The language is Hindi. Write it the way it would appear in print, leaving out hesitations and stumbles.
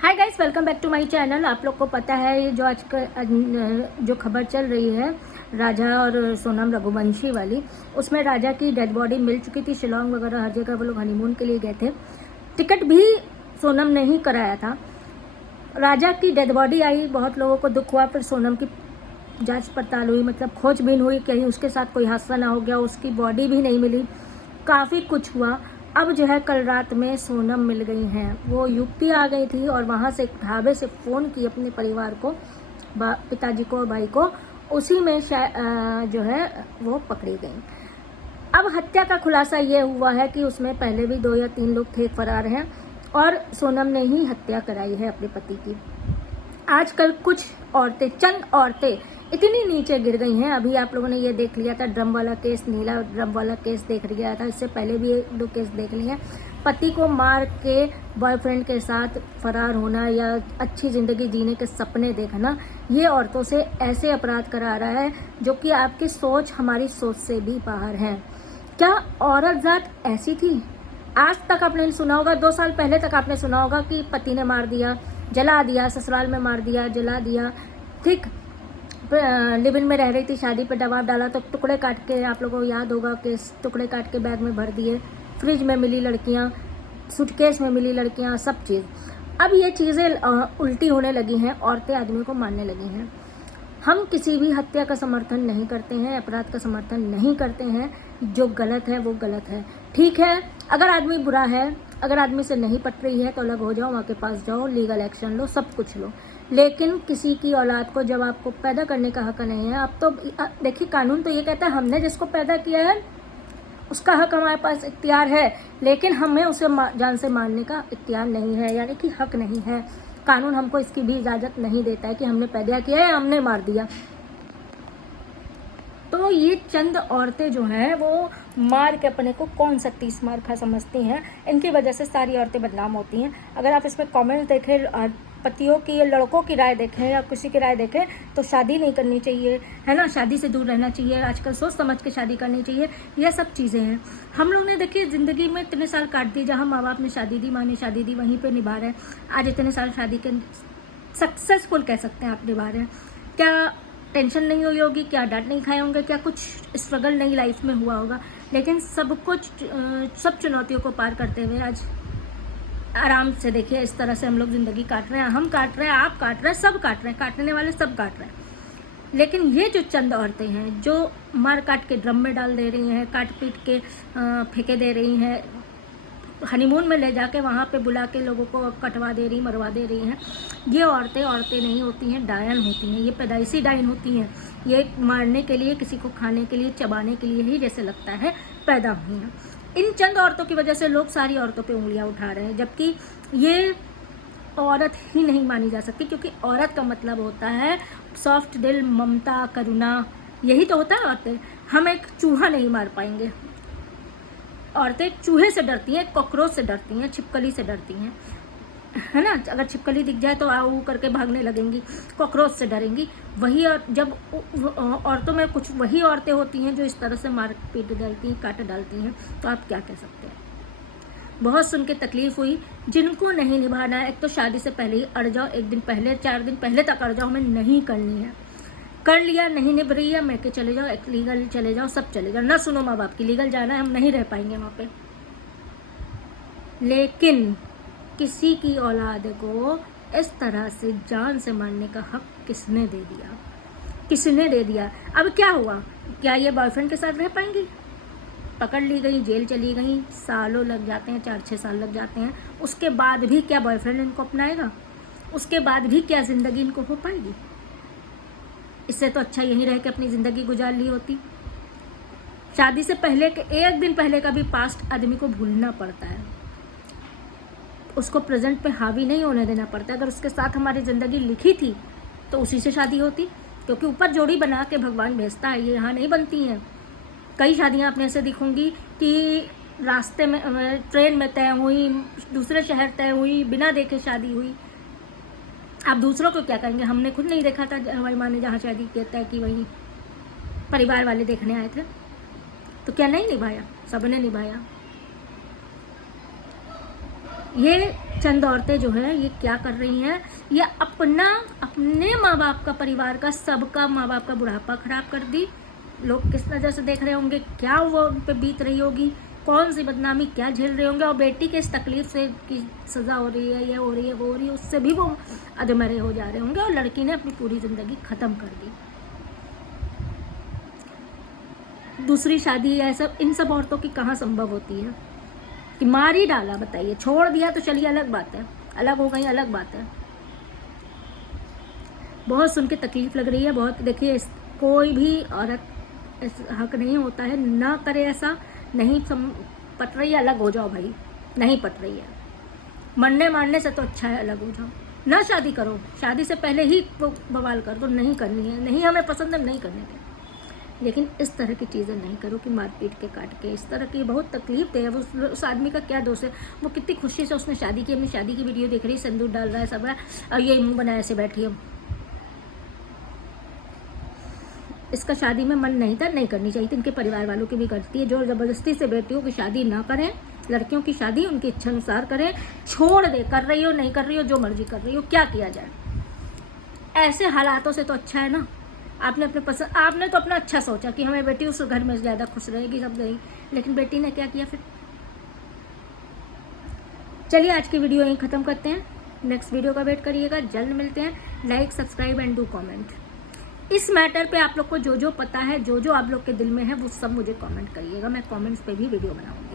Hi guys, welcome back to my channel. आप लोग को पता है ये जो आज का जो खबर चल रही है राजा और सोनम रघुवंशी वाली, उसमें राजा की डेड बॉडी मिल चुकी थी। शिलोंग वगैरह हर जगह वो लोग हनीमून के लिए गए थे। टिकट भी सोनम ने ही कराया था। राजा की डेड बॉडी आई, बहुत लोगों को दुख हुआ। फिर सोनम की जांच पड़ताल हुई, मतलब खोजबीन हुई, कहीं उसके साथ कोई हादसा ना हो गया, उसकी बॉडी भी नहीं मिली, काफ़ी कुछ हुआ। अब जो है कल रात में सोनम मिल गई हैं। वो यूपी आ गई थी और वहाँ से ढाबे से फ़ोन की अपने परिवार को, पिताजी को और भाई को। उसी में जो है वो पकड़ी गई। अब हत्या का खुलासा ये हुआ है कि उसमें पहले भी 2 या 3 लोग थे फरार हैं और सोनम ने ही हत्या कराई है अपने पति की। आजकल कुछ औरतें, चंद औरतें इतनी नीचे गिर गई हैं। अभी आप लोगों ने ये देख लिया था ड्रम वाला केस, नीला ड्रम वाला केस देख लिया था। इससे पहले भी 1-2 केस देख लिए हैं। पति को मार के बॉयफ्रेंड के साथ फरार होना या अच्छी ज़िंदगी जीने के सपने देखना, ये औरतों से ऐसे अपराध करा रहा है जो कि आपकी सोच, हमारी सोच से भी बाहर है। क्या औरत जात ऐसी थी? आज तक आपने सुना होगा, 2 साल पहले तक आपने सुना होगा कि पति ने मार दिया, जला दिया, ससुराल में मार दिया, जला दिया, ठीक। लिव इन में रह रही थी, शादी पे दबाव डाला तो टुकड़े काट के, आप लोगों को याद होगा कि टुकड़े काट के बैग में भर दिए। फ्रिज में मिली लड़कियां, सूटकेस में मिली लड़कियां, सब चीज़। अब ये चीज़ें उल्टी होने लगी हैं, औरतें आदमी को मारने लगी हैं। हम किसी भी हत्या का समर्थन नहीं करते हैं, अपराध का समर्थन नहीं करते हैं। जो गलत है वो गलत है, ठीक है। अगर आदमी बुरा है, अगर आदमी से नहीं पट रही है तो अलग हो जाओ, वहाँ के पास जाओ, लीगल एक्शन लो, सब कुछ लो। लेकिन किसी की औलाद को जब आपको पैदा करने का हक नहीं है, अब तो देखिए कानून तो ये कहता है हमने जिसको पैदा किया है उसका हक हमारे पास इख्तियार है, लेकिन हमें उसे जान से मारने का इख्तियार नहीं है, यानी कि हक नहीं है। कानून हमको इसकी भी इजाज़त नहीं देता है कि हमने पैदा किया है, हमने मार दिया। तो ये चंद औरतें जो हैं वो मार के अपने को कौन सा 30 मार खा समझती हैं। इनकी वजह से सारी औरतें बदनाम होती हैं। अगर आप इसमें कमेंट देखें, पतियों की या लड़कों की राय देखें या किसी की राय देखें, तो शादी नहीं करनी चाहिए, है ना, शादी से दूर रहना चाहिए, आजकल सोच समझ के शादी करनी चाहिए, यह सब चीज़ें हैं। हम लोग ने देखिए ज़िंदगी में इतने साल काट दिए, जहाँ माँ बाप ने शादी दी, माँ ने शादी दी, वहीं पर निभा रहे हैं। आज इतने साल शादी के सक्सेसफुल कह सकते हैं आप निभा रहे हैं। क्या टेंशन नहीं हुई होगी? क्या डांट नहीं खाए होंगे? क्या कुछ स्ट्रगल नहीं लाइफ में हुआ होगा? लेकिन सब चुनौतियों को पार करते हुए आज आराम से देखिए इस तरह से हम लोग ज़िंदगी काट रहे हैं। हम काट रहे हैं, आप काट रहे हैं, सब काट रहे हैं, काटने वाले सब काट रहे हैं। लेकिन ये जो चंद औरतें हैं जो मार काट के ड्रम में डाल दे रही हैं, काट पीट के फेंके दे रही हैं, हनीमून में ले जाके वहाँ पे बुला के लोगों को कटवा दे रही, मरवा दे रही हैं, ये औरतें नहीं होती हैं, डायन होती हैं। ये पैदाइशी डायन होती हैं। ये मारने के लिए, किसी को खाने के लिए, चबाने के लिए ही जैसे लगता है पैदा हुई हैं। इन चंद औरतों की वजह से लोग सारी औरतों पे उंगलियां उठा रहे हैं, जबकि ये औरत ही नहीं मानी जा सकती, क्योंकि औरत का मतलब होता है सॉफ्ट दिल, ममता, करुणा, यही तो होता है औरतें। हम एक चूहा नहीं मार पाएंगे। औरतें चूहे से डरती हैं, कॉकरोच से डरती हैं, छिपकली से डरती हैं, है ना। अगर छिपकली दिख जाए तो आऊ करके भागने लगेंगी, कॉकरोच से डरेंगी। वही, और जब औरतों में कुछ वही औरतें होती हैं जो इस तरह से मार पीट डालती हैं, काट डालती हैं, तो आप क्या कह सकते हैं। बहुत सुन के तकलीफ हुई। जिनको नहीं निभाना है, एक तो शादी से पहले ही अड़ जाओ, 1 दिन पहले, 4 दिन पहले तक अड़ जाओ, हमें नहीं करनी है। कर लिया, नहीं निभ रही है, मैं के चले जाओ, एक लीगल चले जाओ, सब चले जाओ, ना सुनो माँ बाप की, लीगल जाना है, हम नहीं रह पाएंगे वहाँ पे। लेकिन किसी की औलाद को इस तरह से जान से मारने का हक किसने दे दिया? किसने दे दिया? अब क्या हुआ? क्या ये बॉयफ्रेंड के साथ रह पाएंगी? पकड़ ली गई, जेल चली गई, सालों लग जाते हैं, 4-6 साल लग जाते हैं। उसके बाद भी क्या बॉयफ्रेंड इनको अपनाएगा? उसके बाद भी क्या ज़िंदगी इनको हो पाएगी? इससे तो अच्छा यहीं रह के अपनी ज़िंदगी गुजार ली होती। शादी से पहले के 1 दिन पहले का भी पास्ट आदमी को भूलना पड़ता है, उसको प्रेजेंट पे हावी नहीं होने देना पड़ता। अगर उसके साथ हमारी ज़िंदगी लिखी थी तो उसी से शादी होती, क्योंकि ऊपर जोड़ी बना के भगवान भेजता है, ये यहाँ नहीं बनती हैं। कई शादियाँ अपने से दिखूंगी कि रास्ते में, ट्रेन में तय हुई, दूसरे शहर तय हुई, बिना देखे शादी हुई। आप दूसरों को क्या कहेंगे? हमने खुद नहीं देखा था, हमारी माँ ने जहाँ शादी तय की वहीं परिवार वाले देखने आए थे, तो क्या नहीं निभाया? सबने निभाया। ये चंद औरतें जो है ये क्या कर रही हैं, ये अपने माँ बाप का, परिवार का, सबका माँ बाप का बुढ़ापा खराब कर दी। लोग किस नज़र से देख रहे होंगे, क्या वो उन पे बीत रही होगी, कौन सी बदनामी क्या झेल रहे होंगे। और बेटी के इस तकलीफ से की सज़ा हो रही है, ये हो रही है, वो हो रही है, उससे भी वो अधमरे हो जा रहे होंगे। और लड़की ने अपनी पूरी ज़िंदगी ख़त्म कर दी। दूसरी शादी ऐसा इन सब औरतों की कहाँ संभव होती है कि मार ही डाला, बताइए। छोड़ दिया तो चलिए अलग बात है, अलग हो गई अलग बात है। बहुत सुन के तकलीफ लग रही है बहुत। देखिए कोई भी औरत हक नहीं होता है, ना करे ऐसा। नहीं पट रही है, अलग हो जाओ भाई। नहीं पट रही है, मरने मारने से तो अच्छा है अलग हो जाओ। ना शादी करो, शादी से पहले ही बवाल कर दो, नहीं करनी है, नहीं हमें पसंद है, नहीं करने दें। लेकिन इस तरह की चीज़ें नहीं करो कि मार पीट के काट के। इस तरह की बहुत तकलीफ दे। उस आदमी का क्या दोष है, वो कितनी खुशी से उसने शादी की, अपनी शादी की वीडियो देख रही है, सिंदूर डाल रहा है, सब है, और ये मुंह बनाए ऐसे बैठी है। इसका शादी में मन नहीं था, नहीं करनी चाहिए थी। इनके परिवार वालों की भी गलती है जो ज़बरदस्ती से बेटियों की शादी ना करें। लड़कियों की शादी उनकी इच्छा अनुसार करें, छोड़ दे, कर रही हो नहीं कर रही हो, जो मर्जी कर रही हो, क्या किया जाए। ऐसे हालातों से तो अच्छा है ना, आपने तो अपना अच्छा सोचा कि हमें बेटी उस घर में ज़्यादा खुश रहेगी, सब रहेगी। लेकिन बेटी ने क्या किया फिर। चलिए आज की वीडियो यहीं ख़त्म करते हैं। नेक्स्ट वीडियो का वेट करिएगा, जल्द मिलते हैं। Like, subscribe and do comment. इस मैटर पे आप लोग को जो जो पता है, जो जो आप लोग के दिल में है, वो सब मुझे कमेंट करिएगा। मैं कमेंट्स पे भी वीडियो बनाऊंगी।